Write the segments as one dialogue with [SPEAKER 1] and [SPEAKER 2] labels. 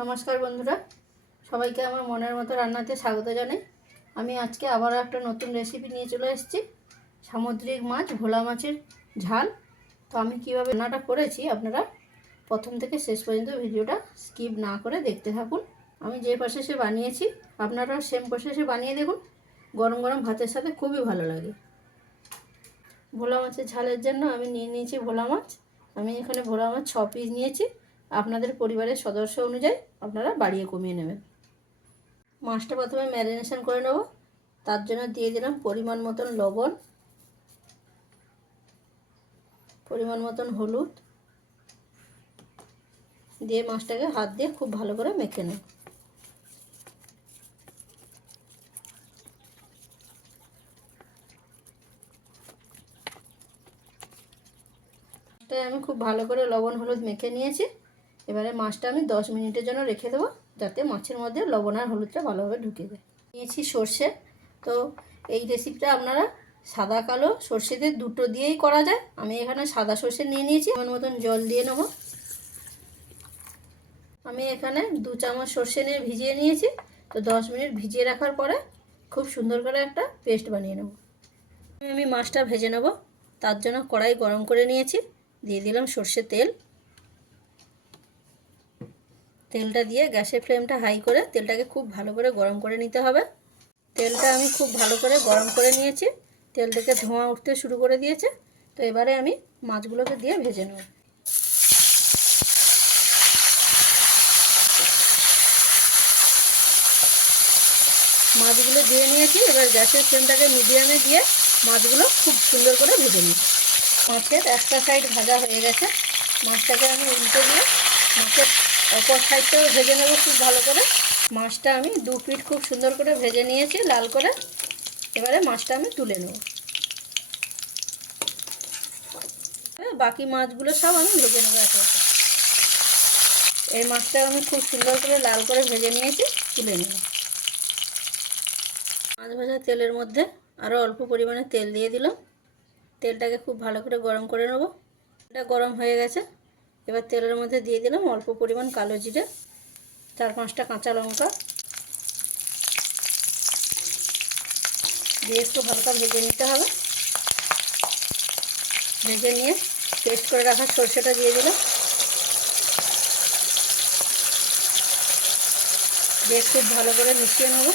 [SPEAKER 1] নমস্কার বন্ধুরা। সবাইকে আমার মনের মতো রান্নাতে স্বাগত জানাই। আমি আজকে আবারও একটা নতুন রেসিপি নিয়ে চলে এসেছি। সামুদ্রিক মাছ, ভোলা মাছের ঝাল। তো আমি কীভাবে রান্নাটা করেছি আপনারা প্রথম থেকে শেষ পর্যন্ত ভিডিওটা স্কিপ না করে দেখতে থাকুন। আমি যে প্রসেসে বানিয়েছি, আপনারা সেম প্রসেসে বানিয়ে দেখুন। গরম গরম ভাতের সাথে খুবই ভালো লাগে। ভোলা মাছের ঝালের জন্য আমি নিয়ে নিয়েছি ভোলা মাছ। আমি এখানে ভোলা মাছ ছ পিস নিয়েছি। আপনাদের পরিবারের সদস্য অনুযায়ী আপনারা বাড়িয়ে কমিয়ে নেবেন। মাছটা প্রথমে ম্যারিনেশন করে নেব। তার জন্য দিয়ে দিলাম পরিমাণ মতন লবণ, পরিমাণ মতন হলুদ। দিয়ে মাছটাকে হাত দিয়ে খুব ভালো করে মেখে নেব। আমি খুব ভালো করে লবণ হলুদ মেখে নিয়েছি। এবারে মাছটা আমি দশ মিনিটের জন্য রেখে দেবো, যাতে মাছের মধ্যে লবণ আর হলুদটা ভালোভাবে ঢুকে যায়। নিয়েছি সর্ষে। তো এই রেসিপিটা আপনারা সাদা কালো সর্ষে দিয়ে দুটো দিয়েই করা যায়। আমি এখানে সাদা সর্ষে নিয়ে নিয়েছি, আমার মতন জল দিয়ে নেব। আমি এখানে দু চামচ সর্ষে নিয়ে ভিজিয়ে নিয়েছি। তো দশ মিনিট ভিজিয়ে রাখার পরে খুব সুন্দর করে একটা পেস্ট বানিয়ে নেব। আমি মাছটা ভেজে নেব। তার জন্য কড়াই গরম করে নিয়েছি। দিয়ে দিলাম সর্ষে তেল। তেলটা দিয়ে গ্যাসের ফ্লেমটা হাই করে তেলটাকে খুব ভালো করে গরম করে নিতে হবে। তেলটা আমি খুব ভালো করে গরম করে নিয়েছি। তেল থেকে ধোঁয়া উঠতে শুরু করে দিয়েছে। তো এবারে আমি মাছগুলোকে দিয়ে ভেজে নেব। মাছগুলো দিয়ে নিয়েছি। এবার গ্যাসের ফ্লেমটাকে মিডিয়ামে দিয়ে মাছগুলো খুব সুন্দর করে ভেজে নিই মাছের একটা সাইড ভাজা হয়ে গেছে। মাছটাকে আমি উল্টে দিয়ে মাছের অপর সাইডটাও ভেজে নেব খুব ভালো করে। মাছটা আমি দু পিঠ খুব সুন্দর করে ভেজে নিয়েছি, লাল করে। এবারে মাছটা আমি তুলে নেব। বাকি মাছগুলো সব আমি ভেজে নেব একে এই মাছটা আমি খুব সুন্দর করে লাল করে ভেজে নিয়েছি, তুলে নেব। মাছ ভাজা তেলের মধ্যে আরও অল্প পরিমাণে তেল দিয়ে দিলাম। তেলটাকে খুব ভালো করে গরম করে নেব। এটা গরম হয়ে গেছে। এবার তেলের মধ্যে দিয়ে দিলাম অল্প পরিমাণ কালো জিরে, চার পাঁচটা কাঁচা লঙ্কা। দিয়ে একটু হালকা ভেজে নিতে হবে। ভেজে নিয়ে পেস্ট করে রাখা সর্ষেটা দিয়ে দিলাম। দিয়ে খুব ভালো করে মিশিয়ে নেব।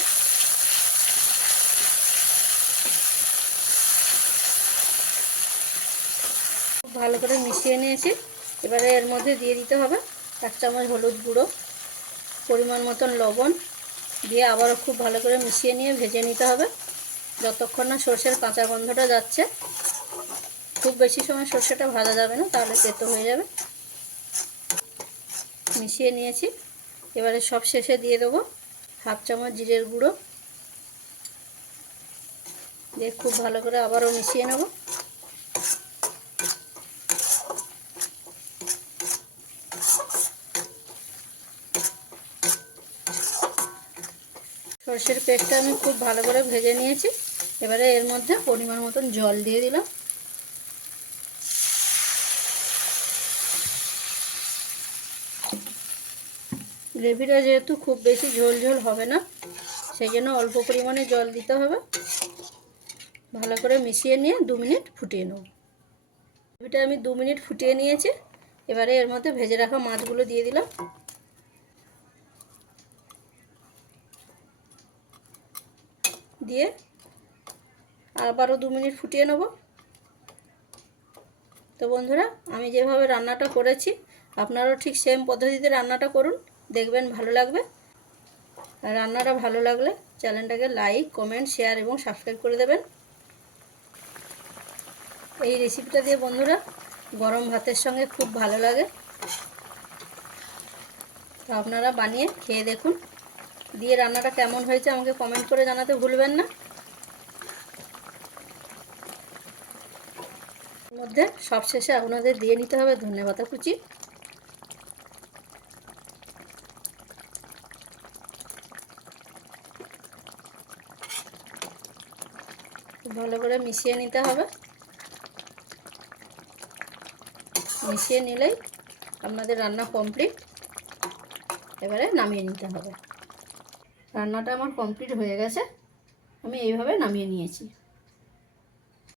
[SPEAKER 1] ভালো করে মিশিয়ে নিয়েছি। এবারে এর মধ্যে দিয়ে দিতে হবে এক চামচ হলুদ গুঁড়ো, পরিমাণ মতন লবণ দিয়ে আবারও খুব ভালো করে মিশিয়ে নিয়ে ভেজে নিতে হবে। যতক্ষণ না সর্ষের কাঁচা গন্ধটা যাচ্ছে, খুব বেশি সময় সর্ষেটা ভাজা যাবে না, তাহলে তেতো হয়ে যাবে। মিশিয়ে নিয়েছি। এবারে সব শেষে দিয়ে দেবো হাফ চামচ জিরের গুঁড়ো। দিয়ে খুব ভালো করে আবারও মিশিয়ে নেব। সর্ষের পেস্টটা আমি খুব ভালো করে ভেজে নিয়েছি। এবারে এর মধ্যে পরিমাণ মতন জল দিয়ে দিলাম। গ্রেভিটা যেহেতু খুব বেশি ঝোল ঝোল হবে না সেই জন্য অল্প পরিমাণে জল দিতে হবে। ভালো করে মিশিয়ে নিয়ে দু মিনিট ফুটিয়ে নেব। গ্রেভিটা আমি দু মিনিট ফুটিয়ে নিয়েছি। এবারে এর মধ্যে ভেজে রাখা মাছগুলো দিয়ে দিলাম। দিয়ে আবারও দু মিনিট ফুটিয়ে নেব। তো বন্ধুরা, আমি যেভাবে রান্নাটা করেছি, আপনারাও ঠিক সেম পদ্ধতিতে রান্নাটা করুন, দেখবেন ভালো লাগবে। আর রান্নাটা ভালো লাগলে চ্যানেলটাকে লাইক কমেন্ট শেয়ার এবং সাবস্ক্রাইব করে দেবেন। এই রেসিপিটা দিয়ে বন্ধুরা, গরম ভাতের সঙ্গে খুব ভালো লাগে। তো আপনারা বানিয়ে খেয়ে দেখুন। দিয়ে রান্নাটা কেমন হয়েছে আমাকে কমেন্ট করে জানাতে ভুলবেন না। মধ্যে সবশেষে আপনাদের দিয়ে নিতে হবে ধন্যবাদ কুচি। ভালো করে মিশিয়ে নিতে হবে। মিশিয়ে নিলেই আপনাদের রান্না কমপ্লিট এবারে নামিয়ে নিতে হবে। রান্নাটা আমার কমপ্লিট হয়ে গেছে। আমি এইভাবে নামিয়ে নিয়েছি।